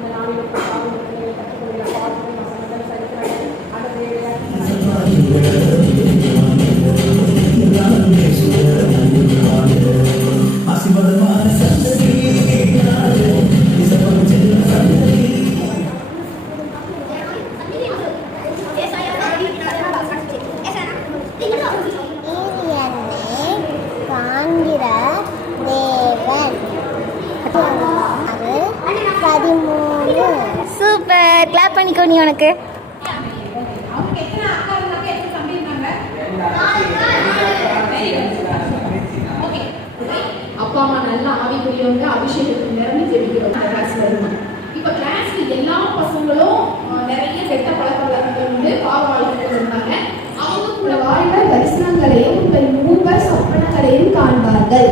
அந்த நாளில் கற்றுக்கொள்ள பாடங்கள் வசனங்கள் சரித்திரங்கள் சூப்பர், கிளாப் பண்ணிக்கோ நீ. உனக்கு அப்பா அம்மா நல்ல ஆவிக்குரியவங்க, அபிஷேகத்துக்கு நிரம்பி ஜெபிக்கிறவங்க கிளாஸ் வருவாங்க. இப்போ கிளாஸ்ல எல்லா பசங்களும் நிறைய கெட்ட பழக்க வழக்கங்கள் உண்டு, பாவ வாழ்க்கைகள் இருந்தாங்க. அவங்க கூட வாழ்ந்த தரிசனங்களையும் உங்கள் மூவர் சொப்பனங்களையும் காண்பார்கள்.